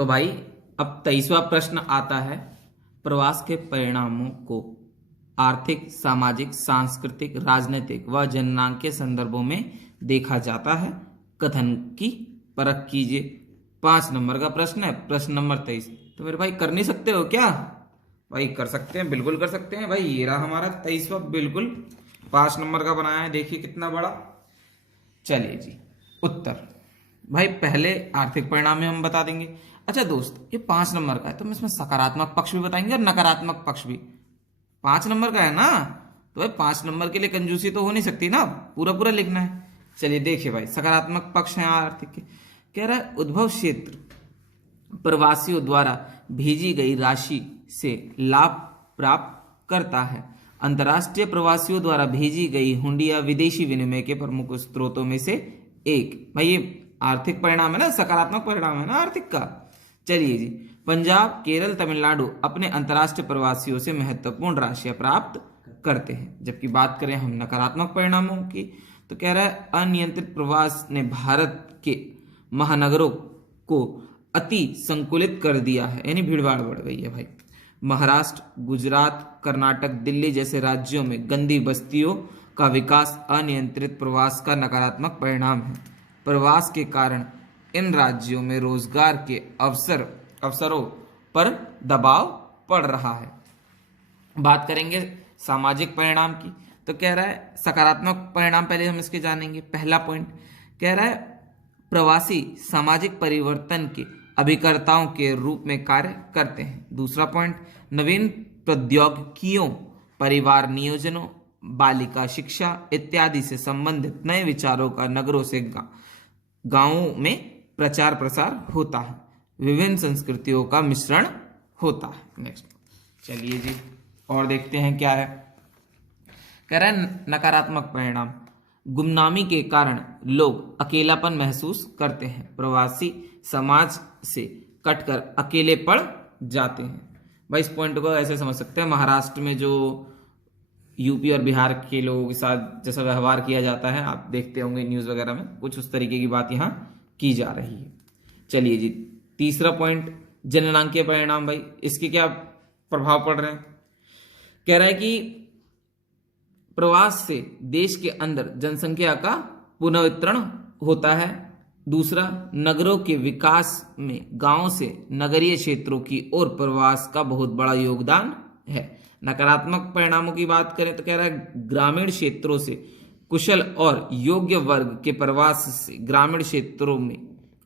तो भाई अब 23वां प्रश्न आता है, प्रवास के परिणामों को आर्थिक, सामाजिक, सांस्कृतिक, राजनीतिक व जननांगीय संदर्भों में देखा जाता है। कथन की परख कीजिए। 5 नंबर का प्रश्न है, प्रश्न नंबर 23। तो मेरे भाई कर नहीं सकते हो क्या? भाई कर सकते हैं, बिल्कुल कर सकते हैं भाई। ये रहा हमारा 23वां, बिल्कुल 5 नंबर का बनाया है, देखिए कितना बड़ा। चलिए जी, उत्तर भाई पहले आर्थिक परिणाम में हम बता देंगे। अच्छा दोस्त, ये 5 नंबर का है तो हम इसमें सकारात्मक पक्ष भी बताएंगे और नकारात्मक पक्ष भी। 5 नंबर का है ना, तो भाई 5 नंबर के लिए कंजूसी तो हो नहीं सकती ना, पूरा पूरा लिखना है। चलिए देखिए भाई, सकारात्मक पक्ष है आर्थिक के। कह रहा है उद्भव क्षेत्र प्रवासियों द्वारा भेजी गई राशि से लाभ प्राप्त करता है। अंतर्राष्ट्रीय प्रवासियों द्वारा भेजी गई हुंडिया विदेशी विनिमय के प्रमुख स्रोतों में से एक। भाई ये आर्थिक परिणाम है ना, सकारात्मक परिणाम है ना आर्थिक का। चलिए जी, पंजाब, केरल, तमिलनाडु अपने अंतर्राष्ट्रीय प्रवासियों से महत्वपूर्ण राशियां प्राप्त करते हैं। जबकि बात करें हम नकारात्मक परिणामों की, तो कह रहा है अनियंत्रित प्रवास ने भारत के महानगरों को अति संकुलित कर दिया है, यानी भीड़भाड़ बढ़ गई है भाई। महाराष्ट्र, गुजरात, कर्नाटक, दिल्ली जैसे राज्यों में गंदी बस्तियों का विकास अनियंत्रित प्रवास का नकारात्मक परिणाम है। प्रवास के कारण इन राज्यों में रोजगार के अवसरों पर दबाव पड़ रहा है। बात करेंगे सामाजिक परिणाम की, तो कह रहा है सकारात्मक परिणाम पहले हम इसके जानेंगे। पहला पॉइंट कह रहा है प्रवासी सामाजिक परिवर्तन के अभिकर्ताओं के रूप में कार्य करते हैं। दूसरा पॉइंट, नवीन प्रौद्योगिकियों, परिवार नियोजनों, बालिका शिक्षा इत्यादि से संबंधित नए विचारों का नगरों से गांवों में प्रचार प्रसार होता है। विभिन्न संस्कृतियों का मिश्रण होता है। नेक्स्ट चलिए जी, और देखते हैं क्या है। कह रहा है नकारात्मक परिणाम, गुमनामी के कारण लोग अकेलापन महसूस करते हैं। प्रवासी समाज से कटकर अकेले पड़ जाते हैं। भाई इस पॉइंट को ऐसे समझ सकते हैं, महाराष्ट्र में जो यूपी और बिहार के लोगों के साथ जैसा व्यवहार किया जाता है, आप देखते होंगे न्यूज़ वगैरह में, कुछ उस तरीके की बात यहाँ की जा रही है। चलिए जी, तीसरा पॉइंट, जननांगीय परिणाम। भाई इसके क्या प्रभाव पड़ रहे हैं? कह रहा है कि प्रवास से देश के अंदर जनसंख्या का पुनर्वितरण होता है। दूसरा, नगरों के विकास में गांवों से नगरीय क्षेत्रों की ओर प्रवास का बहुत बड़ा योगदान है। नकारात्मक परिणामों की बात करें तो कह रहा है ग्रामीण क्षेत्रों से कुशल और योग्य वर्ग के प्रवास से ग्रामीण क्षेत्रों में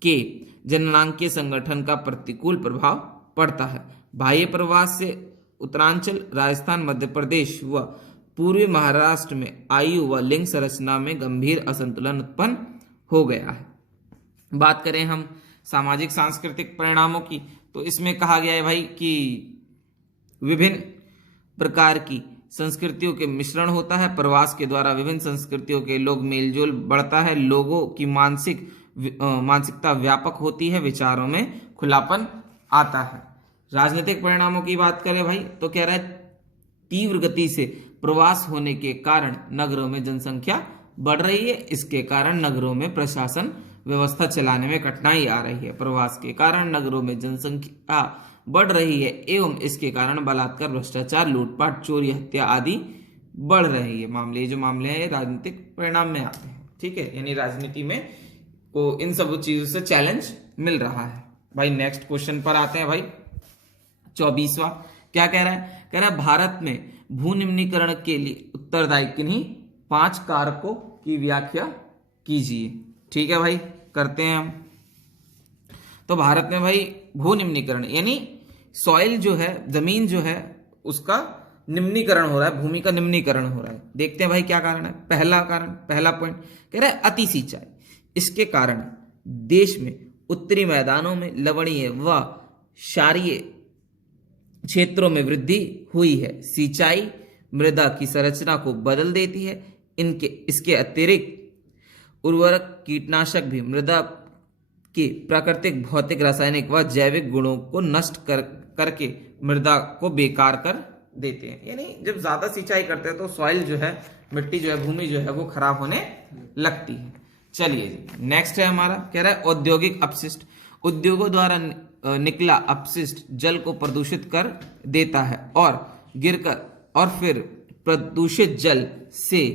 के जननांगीय संगठन का प्रतिकूल प्रभाव पड़ता है। बाह्य प्रवास से उत्तरांचल, राजस्थान, मध्य प्रदेश व पूर्वी महाराष्ट्र में आयु व लिंग संरचना में गंभीर असंतुलन उत्पन्न हो गया है। बात करें हम सामाजिक सांस्कृतिक परिणामों की, तो इसमें कहा गया है भाई कि विभिन्न प्रकार की संस्कृतियों के मिश्रण होता है। प्रवास के द्वारा विभिन्न संस्कृतियों के लोग मेलजोल बढ़ता है। लोगों की मानसिकता व्यापक होती है, विचारों में खुलापन आता है। राजनीतिक परिणामों की बात करें भाई, तो कह रहा है तीव्र गति से प्रवास होने के कारण नगरों में जनसंख्या बढ़ रही है। इसके कारण नगरों में प्रशासन व्यवस्था चलाने में कठिनाई आ रही है। प्रवास के कारण नगरों में जनसंख्या बढ़ रही है एवं इसके कारण बलात्कार, भ्रष्टाचार, लूटपाट, चोरी, हत्या आदि बढ़ रही है। मामले जो मामले हैं राजनीतिक परिणाम में आते हैं, ठीक है, यानी राजनीति में को इन सब चीजों से चैलेंज मिल रहा है। भाई नेक्स्ट क्वेश्चन पर आते हैं भाई, 24वां। क्या कह रहा है? कह रहा है भारत में भू निम्नीकरण के लिए उत्तरदायी किन्हीं 5 कारकों की व्याख्या कीजिए। ठीक है भाई, करते हैं हम। तो भारत में भाई भू निम्नीकरण यानी सॉइल जो है, जमीन जो है, उसका निम्नीकरण हो रहा है, भूमि का निम्नीकरण हो रहा है। देखते हैं भाई क्या कारण है। पहला पॉइंट कह रहा है अति सिंचाई। इसके कारण देश में उत्तरी मैदानों में लवणीय व क्षारीय क्षेत्रों में वृद्धि हुई है। सिंचाई मृदा की संरचना को बदल देती है। इसके अतिरिक्त उर्वरक, कीटनाशक भी मृदा के प्राकृतिक, भौतिक, रासायनिक व जैविक गुणों को नष्ट करके मृदा को बेकार कर देते हैं। यानी जब ज्यादा सिंचाई करते हैं तो सॉइल जो है, मिट्टी जो है, भूमि जो है वो खराब होने लगती है। चलिए नेक्स्ट है हमारा, कह रहा है औद्योगिक अपशिष्ट। उद्योगों द्वारा निकला अपशिष्ट जल को प्रदूषित कर देता है और गिरकर और फिर प्रदूषित जल से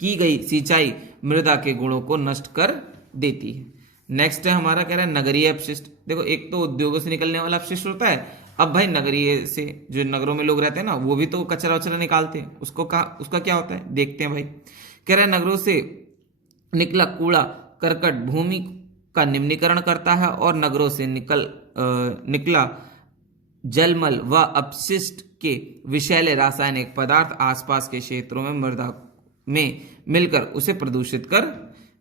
की गई सिंचाई मृदा के गुणों को नष्ट कर देती है। नेक्स्ट है हमारा कह रहा है नगरीय अपशिष्ट। देखो एक तो उद्योगों से निकलने वाला अपशिष्ट होता है, अब भाई नगरीय से जो नगरों में लोग रहते हैं ना वो भी तो कचरा वचरा निकालते हैं, उसका क्या होता है देखते हैं भाई। कह रहा है नगरों से निकला कूड़ा करकट भूमि का निम्नीकरण करता है और नगरों से निकला जलमल व अपशिष्ट के विषैले रासायनिक पदार्थ आसपास के क्षेत्रों में मृदा में मिलकर उसे प्रदूषित कर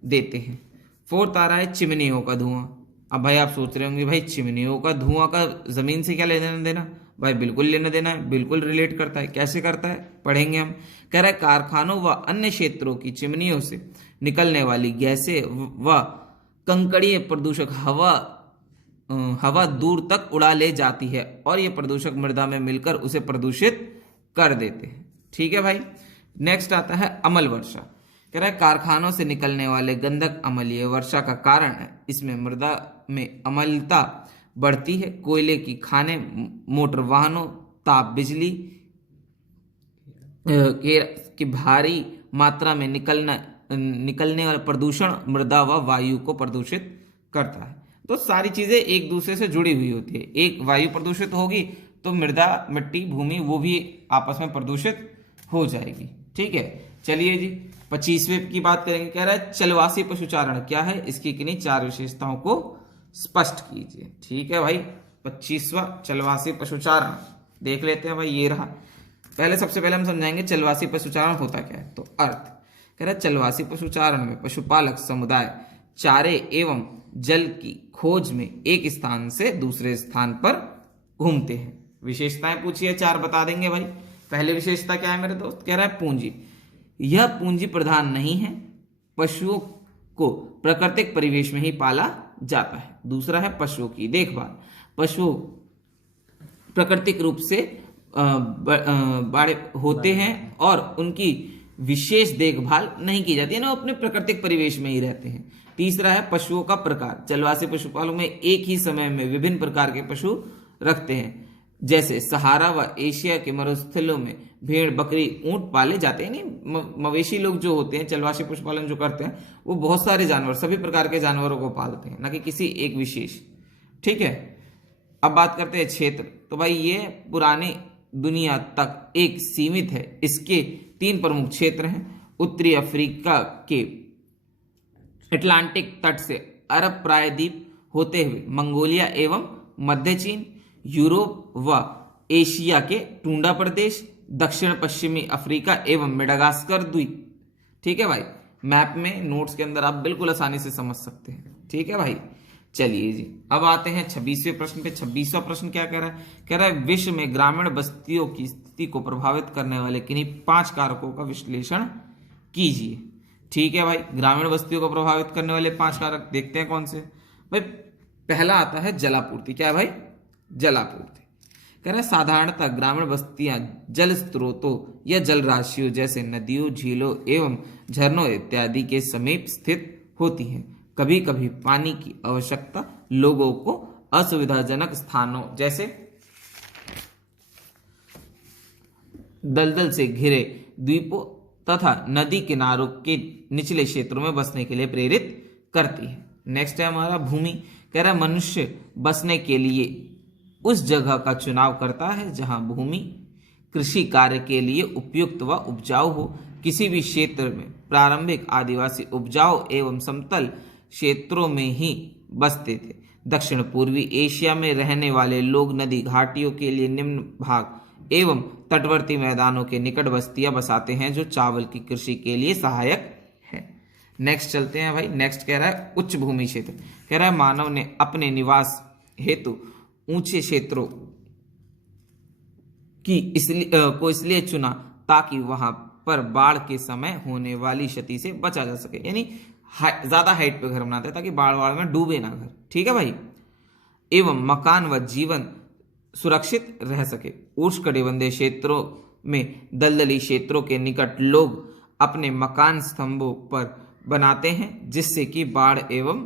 देते हैं। फोर्थ आ रहा है चिमनियों का धुआं। अब भाई आप सोच रहे होंगे भाई चिमनियों का धुआं का जमीन से क्या लेना देना, भाई बिल्कुल लेना देना है, बिल्कुल रिलेट करता है। कैसे करता है पढ़ेंगे हम। कह रहा है कारखानों व अन्य क्षेत्रों की चिमनियों से निकलने वाली गैसें व कंकड़ीय प्रदूषक हवा दूर तक उड़ा ले जाती है और ये प्रदूषक मृदा में मिलकर उसे प्रदूषित कर देते हैं। ठीक है भाई। नेक्स्ट आता है अमल वर्षा। कह रहा है कारखानों से निकलने वाले गंधक अम्लीय वर्षा का कारण है। इसमें मृदा में अम्लता बढ़ती है। कोयले की खानें, मोटर वाहनों, ताप बिजली की भारी मात्रा में निकलने वाला प्रदूषण मृदा व वायु को प्रदूषित करता है। तो सारी चीजें एक दूसरे से जुड़ी हुई होती है। एक वायु प्रदूषित होगी तो मृदा, मिट्टी, भूमि वो भी आपस में प्रदूषित हो जाएगी। ठीक है, चलिए जी 25वें की बात करेंगे। कह रहा है चलवासी पशुचारण क्या है, इसकी किन्हीं 4 विशेषताओं को स्पष्ट कीजिए। ठीक है भाई, 25वां चलवासी पशुचारण देख लेते हैं भाई। ये रहा। सबसे पहले हम समझाएंगे चलवासी पशुचारण होता क्या है। तो अर्थ कह रहा है चलवासी पशुचारण में पशुपालक समुदाय चारे एवं जल की खोज में एक स्थान से दूसरे स्थान पर घूमते हैं। विशेषताएं पूछिए, 4 बता देंगे भाई। पहली विशेषता क्या है मेरे दोस्त, कह रहा है पूंजी। यह पूंजी प्रधान नहीं है, पशुओं को प्राकृतिक परिवेश में ही पाला जाता है। दूसरा है पशुओं की देखभाल। पशु प्राकृतिक रूप से बड़े होते हैं और उनकी विशेष देखभाल नहीं की जाती है ना, अपने प्राकृतिक परिवेश में ही रहते हैं। तीसरा है पशुओं का प्रकार। चलवासी पशुपालकों में एक ही समय में विभिन्न प्रकार के पशु रखते हैं। जैसे सहारा व एशिया के मरुस्थलों में भेड़, बकरी, ऊंट पाले जाते हैं। नहीं, मवेशी लोग जो होते हैं, चलवासी पशुपालन जो करते हैं, वो बहुत सारे जानवर, सभी प्रकार के जानवरों को पालते हैं, ना कि किसी एक विशेष। ठीक है, अब बात करते हैं क्षेत्र। तो भाई ये पुरानी दुनिया तक एक सीमित है। इसके 3 प्रमुख क्षेत्र हैं। उत्तरी अफ्रीका के अटलांटिक तट से अरब प्रायद्वीप होते हुए मंगोलिया एवं मध्य चीन, यूरोप व एशिया के टुंडा प्रदेश, दक्षिण पश्चिमी अफ्रीका एवं मेडागास्कर द्वीप। ठीक है भाई, मैप में नोट्स के अंदर आप बिल्कुल आसानी से समझ सकते हैं। ठीक है भाई, चलिए जी अब आते हैं 26वें प्रश्न पे। 26वां प्रश्न क्या कह रहा है, कह रहा है विश्व में ग्रामीण बस्तियों की स्थिति को प्रभावित करने वाले किन्हीं 5 कारकों का विश्लेषण कीजिए। ठीक है भाई, ग्रामीण बस्तियों को प्रभावित करने वाले 5 कारक देखते हैं कौन से। भाई पहला आता है जलापूर्ति। क्या है भाई, जलापूर्ति। कह रहा है साधारणतः ग्रामीण बस्तियां जल स्रोतों या जल राशियों जैसे नदियों, झीलों एवं झरनों इत्यादि के समीप स्थित होती हैं। कभी कभी पानी की आवश्यकता लोगों को असुविधाजनक स्थानों जैसे दलदल से घिरे द्वीपों तथा नदी किनारों के निचले क्षेत्रों में बसने के लिए प्रेरित करती है। नेक्स्ट है हमारा भूमि। कह रहा है मनुष्य बसने के लिए उस जगह का चुनाव करता है जहां भूमि कृषि कार्य के लिए उपयुक्त व उपजाऊ हो। किसी भी क्षेत्र में प्रारंभिक आदिवासी उपजाऊ एवं समतल क्षेत्रों में ही बसते थे। दक्षिण पूर्वी एशिया में रहने वाले लोग नदी घाटियों के लिए निम्न भाग एवं तटवर्ती मैदानों के निकट बस्तियां बसाते हैं जो चावल की कृषि के लिए सहायक है। नेक्स्ट चलते हैं भाई। नेक्स्ट कह रहा है उच्च भूमि क्षेत्र। कह रहा है मानव ने अपने निवास हेतु ऊंचे क्षेत्रों की इसलिए चुना ताकि वहां पर बाढ़ के समय होने वाली क्षति से बचा जा सके। यानी ज्यादा हाइट पे घर बनाते हैं ताकि बाढ़ में डूबे ना घर। ठीक है भाई, एवं मकान व जीवन सुरक्षित रह सके। उष्णकटिबंधीय क्षेत्रों में दलदली क्षेत्रों के निकट लोग अपने मकान स्तंभों पर बनाते हैं जिससे कि बाढ़ एवं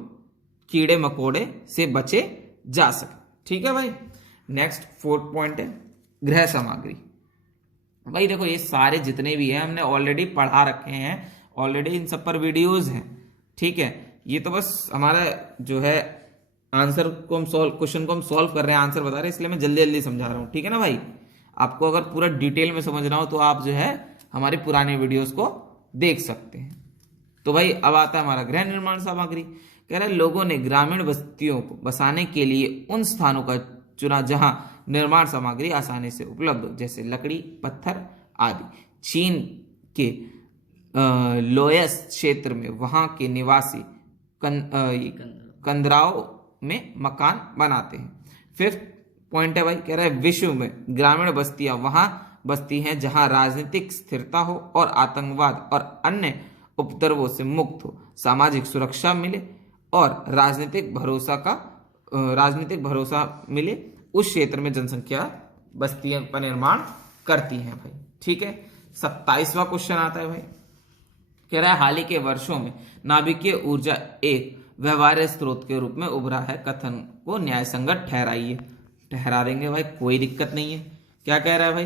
कीड़े मकोड़े से बचे जा सके। ठीक है भाई। नेक्स्ट 4th पॉइंट है गृह सामग्री। भाई देखो ये सारे जितने भी हैं हमने ऑलरेडी पढ़ा रखे हैं, ऑलरेडी इन सब पर वीडियोज हैं, ठीक है। ये तो बस हमारा जो है आंसर को हम सॉल्व, क्वेश्चन को हम सॉल्व कर रहे हैं, आंसर बता रहे हैं, इसलिए मैं जल्दी जल्दी समझा रहा हूँ, ठीक है ना भाई। आपको अगर पूरा डिटेल में समझना हो तो आप जो है हमारे पुराने वीडियोस को देख सकते हैं। तो भाई अब आता है हमारा गृह निर्माण सामग्री। कह रहा है लोगों ने ग्रामीण बस्तियों को बसाने के लिए उन स्थानों का चुना जहां निर्माण सामग्री आसानी से उपलब्ध हो, जैसे लकड़ी, पत्थर आदि। चीन के लोयस क्षेत्र में वहां के निवासी कंदराओं में मकान बनाते हैं। 5th पॉइंट है भाई, कह रहा है विश्व में ग्रामीण बस्तियां वहां बस्ती हैं जहां राजनीतिक स्थिरता हो और आतंकवाद और अन्य उपद्रवों से मुक्त हो, सामाजिक सुरक्षा मिले और राजनीतिक भरोसा मिले, उस क्षेत्र में जनसंख्या बस्तियों का निर्माण करती हैं भाई, ठीक है। 27वां क्वेश्चन आता है भाई, कह रहा है हाल ही के वर्षों में नाभिकीय ऊर्जा एक व्यवहार्य स्रोत के रूप में उभरा है, कथन को न्याय संगत ठहराइए। ठहरा देंगे भाई, कोई दिक्कत नहीं है। क्या कह रहा है भाई,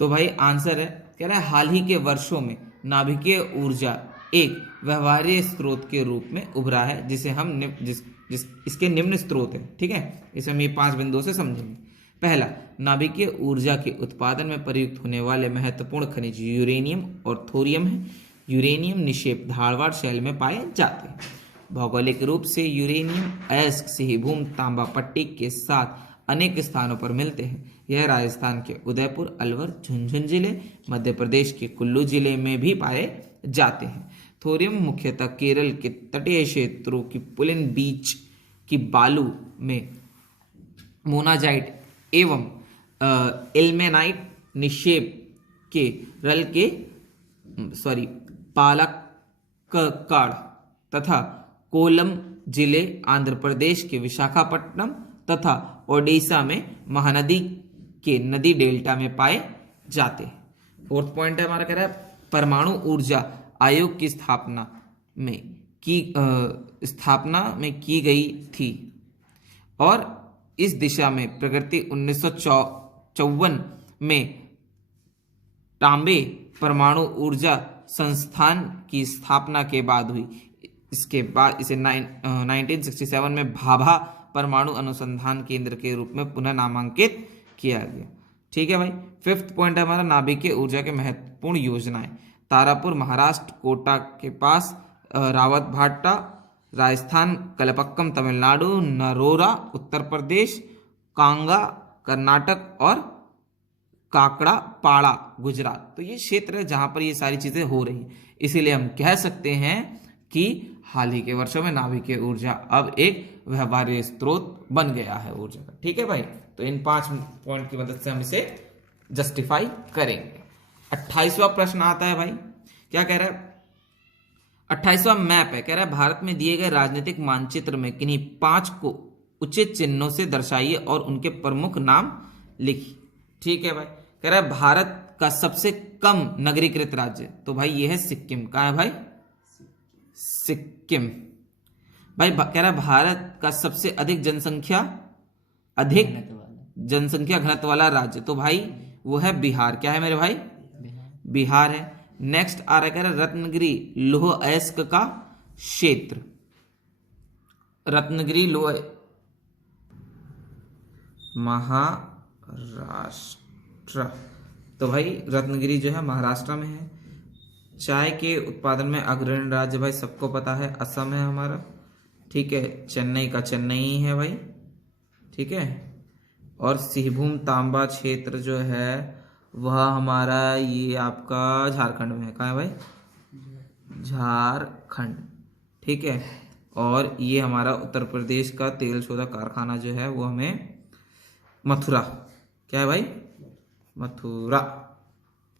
तो भाई आंसर है, कह रहा है हाल ही के वर्षों में नाभिकीय ऊर्जा एक व्यवहार्य स्रोत के रूप में उभरा है, जिसे हम इसके निम्न स्रोत है, ठीक है। इसे हम ये 5 बिंदुओं से समझेंगे। पहला, नाभिकीय ऊर्जा के उत्पादन में प्रयुक्त होने वाले महत्वपूर्ण खनिज यूरेनियम और थोरियम है। यूरेनियम निक्षेप धारवाड़ शैल में पाए जाते हैं। भौगोलिक रूप से यूरेनियम अयस्क सिहिभूम तांबा पट्टी के साथ अनेक स्थानों पर मिलते हैं। यह राजस्थान के उदयपुर, अलवर, झुंझुनू जिले, मध्य प्रदेश के कुल्लू जिले में भी पाए जाते हैं। थोरियम मुख्यतः केरल के तटीय क्षेत्रों की पुलिन बीच की बालू में मोनाजाइट एवं इल्मेनाइट निक्षेप के रल के पालक्काड़ तथा कोल्लम जिले, आंध्र प्रदेश के विशाखापट्टनम तथा ओडिशा में महानदी के नदी डेल्टा में पाए जाते हैं। 4th पॉइंट है हमारा, कह रहा है परमाणु ऊर्जा आयोग की स्थापना में की गई थी और इस दिशा में प्रगति 1954 में तांबे परमाणु ऊर्जा संस्थान की स्थापना के बाद हुई। इसके बाद इसे 1967 में भाभा परमाणु अनुसंधान केंद्र के रूप में पुनः नामांकित किया गया, ठीक है भाई। 5th पॉइंट है हमारा, नाभिकीय ऊर्जा के महत्वपूर्ण योजनाएं। तारापुर महाराष्ट्र, कोटा के पास रावतभाटा राजस्थान, कलपक्कम तमिलनाडु, नरोरा उत्तर प्रदेश, कांगा कर्नाटक और काकड़ा पाड़ा गुजरात। तो ये क्षेत्र है जहां पर ये सारी चीजें हो रही हैं, इसीलिए हम कह सकते हैं कि हाल ही के वर्षों में नाभिकीय ऊर्जा अब एक व्यवहार्य स्रोत बन गया है ऊर्जा का, ठीक है भाई। तो इन 5 पॉइंट की मदद से हम इसे जस्टिफाई करेंगे। 28वां प्रश्न आता है भाई, क्या कह रहा है, 28वां मैप है, कह रहा है भारत में दिए गए राजनीतिक मानचित्र में किन्हीं 5 को उचित चिन्हों से दर्शाइए और उनके प्रमुख नाम लिखिए, ठीक है भाई। कह रहा है भारत का सबसे कम नगरीकृत राज्य, तो भाई ये है सिक्किम। कहाँ है भाई, सिक्किम भाई। कह रहा है भारत का सबसे अधिक जनसंख्या घनत्व वाला राज्य, तो भाई वो है बिहार। क्या है मेरे भाई, बिहार है। नेक्स्ट आ रहा है, कह रहा है रत्नगिरी लौह अयस्क का क्षेत्र। रत्नगिरी लौह महाराष्ट्र, तो भाई रत्नगिरी जो है महाराष्ट्र में है। चाय के उत्पादन में अग्रणी राज्य भाई सबको पता है, असम है हमारा, ठीक है। चेन्नई का चेन्नई है भाई, ठीक है। और सिंहभूम तांबा क्षेत्र जो है वह हमारा ये आपका झारखंड में है। कहाँ है भाई, झारखंड, ठीक है। और ये हमारा उत्तर प्रदेश का तेल शोधा कारखाना जो है वो हमें मथुरा, क्या है भाई, मथुरा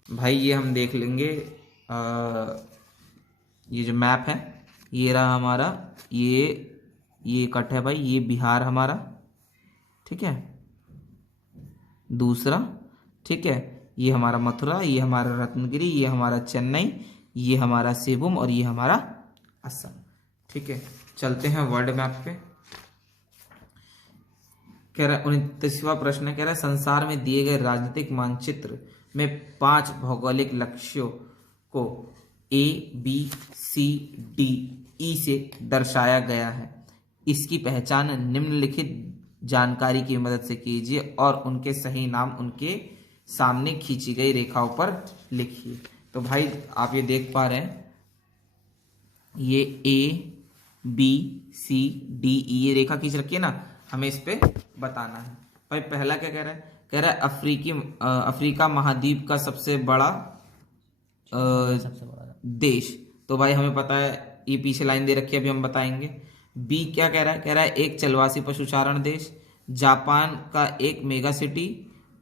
भाई। ये हम देख लेंगे, ये जो मैप है ये रहा हमारा, ये कट है भाई, ये बिहार हमारा, ठीक है, दूसरा, ठीक है। ये हमारा मथुरा, ये हमारा रत्नगिरी, ये हमारा चेन्नई, ये हमारा सिंहभूम और ये हमारा असम, ठीक है। चलते हैं वर्ल्ड मैप पे। कह रहा है 29वां प्रश्न कह रहा है संसार में दिए गए राजनीतिक मानचित्र में 5 भौगोलिक लक्ष्यों को A, B, C, D, E से दर्शाया गया है। इसकी पहचान निम्नलिखित जानकारी की मदद से कीजिए और उनके सही नाम उनके सामने खींची गई रेखाओं पर लिखिए। तो भाई आप ये देख पा रहे हैं, ये A, B, C, D, E ये रेखा खींच रखी है ना, हमें इस पे बताना है। भाई पहला क्या कह रहा है, कह रहा है अफ्रीका महाद्वीप का सबसे बड़ा देश। तो भाई हमें पता है, ये पीछे लाइन दे रखी है, अभी हम बताएंगे। बी क्या कह रहा है एक चलवासी पशुचारण देश, जापान का एक मेगा सिटी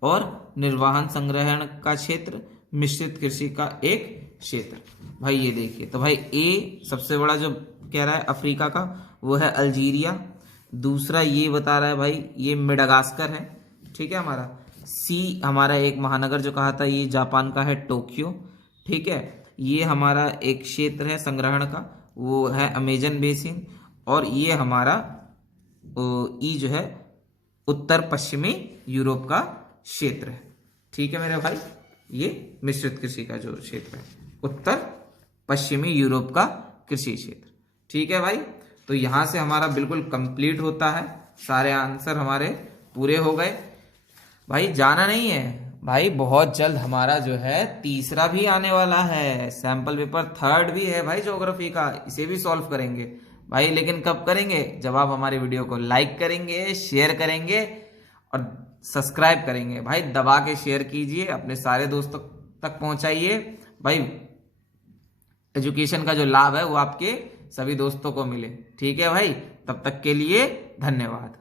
और निर्वाहन संग्रहण का क्षेत्र, मिश्रित कृषि का एक क्षेत्र। भाई ये देखिए, तो भाई ए सबसे बड़ा जो कह रहा है अफ्रीका का वो है अल्जीरिया। दूसरा ये बता रहा है भाई ये मेडागास्कर है, ठीक है हमारा। सी हमारा एक महानगर जो कहा था ये जापान का है टोक्यो, ठीक है। ये हमारा एक क्षेत्र है संग्रहण का, वो है अमेजन बेसिन। और ये हमारा ई जो है उत्तर पश्चिमी यूरोप का क्षेत्र है, ठीक है मेरे भाई। ये मिश्रित कृषि का जो क्षेत्र है उत्तर पश्चिमी यूरोप का कृषि क्षेत्र, ठीक है भाई। तो यहां से हमारा बिल्कुल कंप्लीट होता है, सारे आंसर हमारे पूरे हो गए। भाई जाना नहीं है भाई, बहुत जल्द हमारा जो है तीसरा भी आने वाला है, सैंपल पेपर 3rd भी है भाई ज्योग्राफी का, इसे भी सॉल्व करेंगे भाई। लेकिन कब करेंगे, जब आप हमारे वीडियो को लाइक करेंगे, शेयर करेंगे और सब्सक्राइब करेंगे। भाई दबा के शेयर कीजिए, अपने सारे दोस्तों तक पहुंचाइए भाई। एजुकेशन का जो लाभ है वो आपके सभी दोस्तों को मिले, ठीक है भाई। तब तक के लिए धन्यवाद।